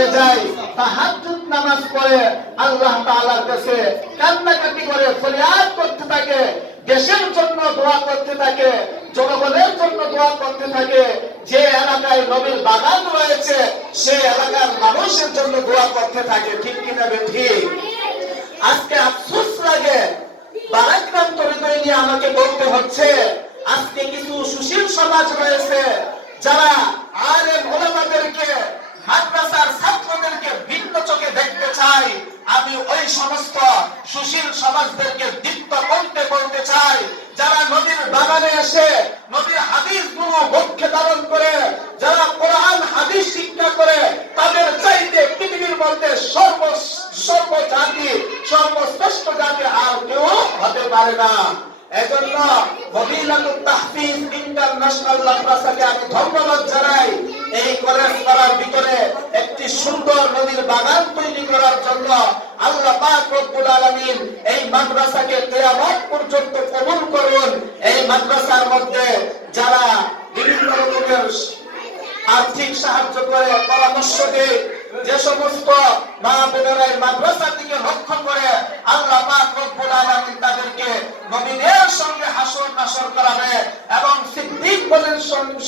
হয়ে যায়, তাহাজ্জুদ নামাজ পড়ে আল্লাহ তাআলার কাছে কান্নাকাটি করে, ফরিয়াদ করতে থাকে, দেশের জন্য দোয়া করতে থাকে, জনগণের জন্য দোয়া করতে থাকে। যে এলাকায় নবীর বাগান রয়েছে সেই এলাকার মানুষের জন্য দোয়া করতে থাকে, ঠিক কিনা বে ঠিক? আজকে আফসোস লাগে, বারাক্রান্ত হৃদয় নিয়ে আমাকে বলতে হচ্ছে, আজকে কিছু সুশীল সমাজ রয়েছে, যারা আলেম ওলামাদেরকে মাদ্রাসার ছাত্রদেরকে ভিন্ন চোখে দেখতে চাই। আমি ওই সমস্ত সুশীল সমাজদেরকে দীপ্ত করতে বলতে চাই, যারা নদীর বাগানে এসে নদীর হাদিসগুলো মুখ্য ধারণ করে, যারা কোরআন, হাদিস শিক্ষা করে, তাদের চাইতে পৃথিবীর মধ্যে সর্ব সর্বজাতি, সর্বশ্রেষ্ঠ জাতি আর কেউ হতে পারে না। এজন্য তাহফিজ ইন্টারন্যাশনাল মাদ্রাসাকে আমি ধন্যবাদ জানাই। এই কলেজ করার ভিতরে একটি সুন্দর নদীর বাগান তৈরি করার জন্য আল্লাহ পাক রব্বুল আলামিন এই মাদ্রাসাকে কিয়ামত পর্যন্ত কবুল করুন এই মাদ্রাসার মধ্যে যারা বিভিন্ন রকমের আর্থিক সাহায্য করে পরামর্শ দেয় যে সমস্ত মা বোনেরা এই মাদ্রাসার দিকে লক্ষ্য করে, আল্লাহ পাক রব্বুল আলামিন তাদেরকে নবীদের সঙ্গে হাসর নাসর করাবে এবং সিদ্দিক বলেন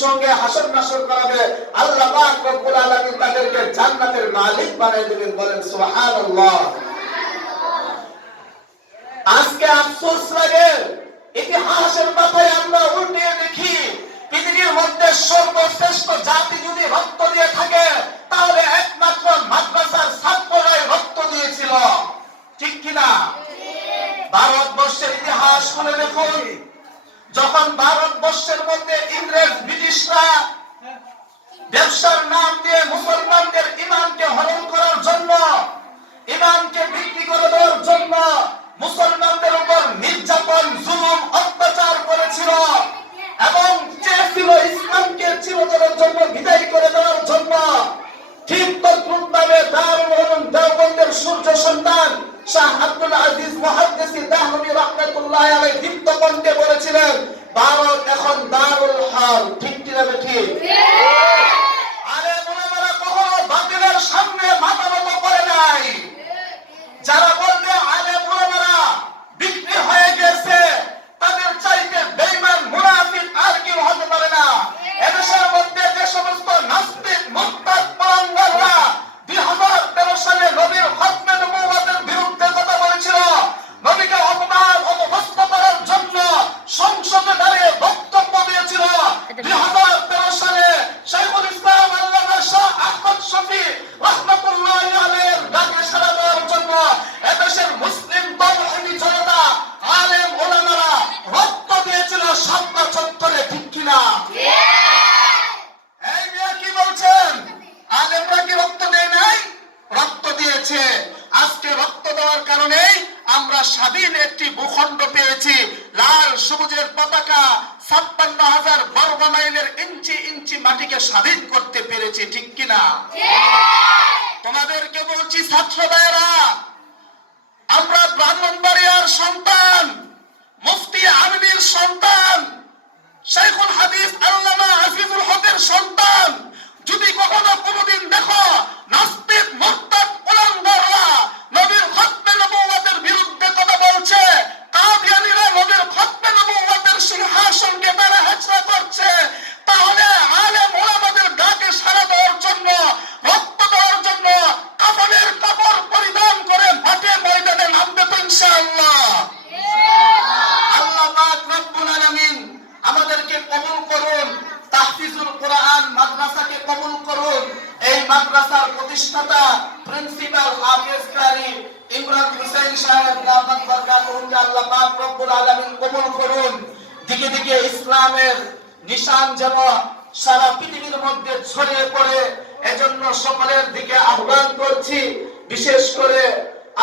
সঙ্গে হাসর নাসর করাবে। আল্লাহ পাক রব্বুল আলামিন তাদেরকে জান্নাতের মালিক বানিয়ে দেবেন বলেন সুবহানাল্লাহ। আজকে আফসোস লাগে, ইতিহাসের মাথায় আমরা উল্টে দেখি পৃথিবীর মধ্যে সর্বশ্রেষ্ঠ জাতি যদি রক্ত দিয়ে থাকে, তাহলে একমাত্র মাদ্রাসার ছাত্ররাই রক্ত দিয়েছিল। ঠিক কিনা? ভারতবর্ষের ইতিহাস খুলে দেখুন। যখন ভারতবর্ষের মধ্যে ইংরেজ ব্রিটিশরা ব্যবসার নাম কণ্ঠে বলেছিলেন ভারত এখন দারুল হাল ঠিক কি না ঠিক? আরে মনে মনে কখনো বাতিলের সামনে মাথা মতো করে নাই। যারা সবুজের পতাকা ছাপ্পান্ন হাজার বর্গ মাইলের ইঞ্চি ইঞ্চি মাটিকে স্বাধীন করতে পেরেছি, ঠিক কিনা? তোমাদেরকে বলছি, ছাত্র ভাইয়েরা, আমরা ব্রাহ্মণবাড়িয়ার সন্তান, মুফতি আমিনীর সন্তান শাইখুল হাদিস আল্লামা হাফিজুল হকের সন্তান। যদি কখনো কোনোদিন দেখো, নাস্তিক মুরতাদ তাহফিজুল কোরআন মাদ্রাসাকে কবুল করুন। এই মাদ্রাসার প্রতিষ্ঠাতা প্রিন্সিপাল হাফেজ কারি ইমরান হুসাইন সাহেব দামাত বরকাতুহুকে আল্লাহ পাক রব্বুল আলামিন কবুল করুন। দিকে দিকে ইসলামের নিশান যেন সারা পৃথিবীর মধ্যে ছড়িয়ে পড়ে, এজন্য সকলের দিকে আহ্বান করছি। বিশেষ করে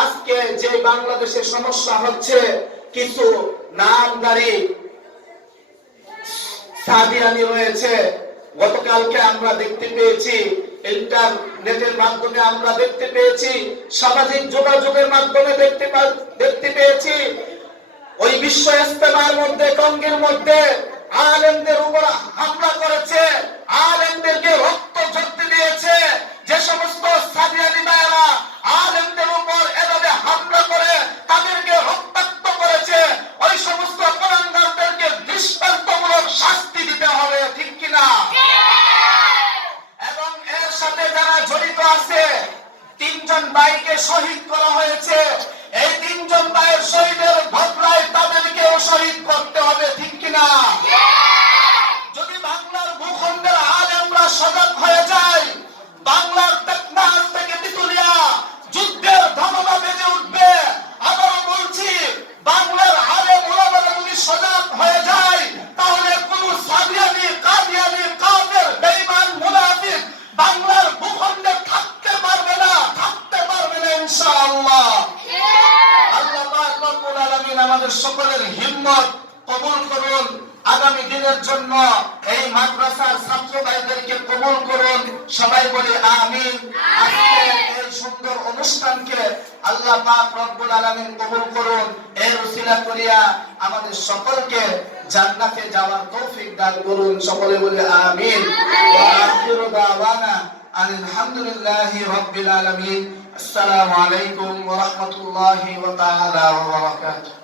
আজকে যে বাংলাদেশে সমস্যা হচ্ছে, কিছু নামদারি সাদিয়ানি রয়েছে। গতকালকে আমরা দেখতে পেয়েছি, ইন্টারনেটের মাধ্যমে আমরা দেখতে পেয়েছি, সামাজিক যোগাযোগের মাধ্যমে দেখতে দেখতে পেয়েছি। ওই বিশ্ব ইস্তেমার মধ্যে টঙ্গের মধ্যে আলেমদের উপর হামলা করেছে। আলেমদেরকে শহীদ করতে হবে ঠিক কিনা? আলামিন আমাদের সকলের হিম্মত কবুল করুন। আগামী দিনের জন্য এই মাদ্রাসার ছাত্র ভাইদেরকে কবুল করুন। সবাই বলি আমিন। আজকে এই সুন্দর অনুষ্ঠানকে আল্লাহ পাক রব্বুল আলামিন কবুল করুন। এর উসিলা করিয়া আমাদের সকলকে জান্নাতে যাওয়ার তৌফিক দান করুন। সকলে বলে আমিন। ওয়া আখিরু দাওয়ানা আলহামদুলিল্লাহি রাব্বিল আলামিন। আসসালামু আলাইকুম ওয়া রাহমাতুল্লাহি ওয়া তাআলা ওয়া বারাকাতুহু।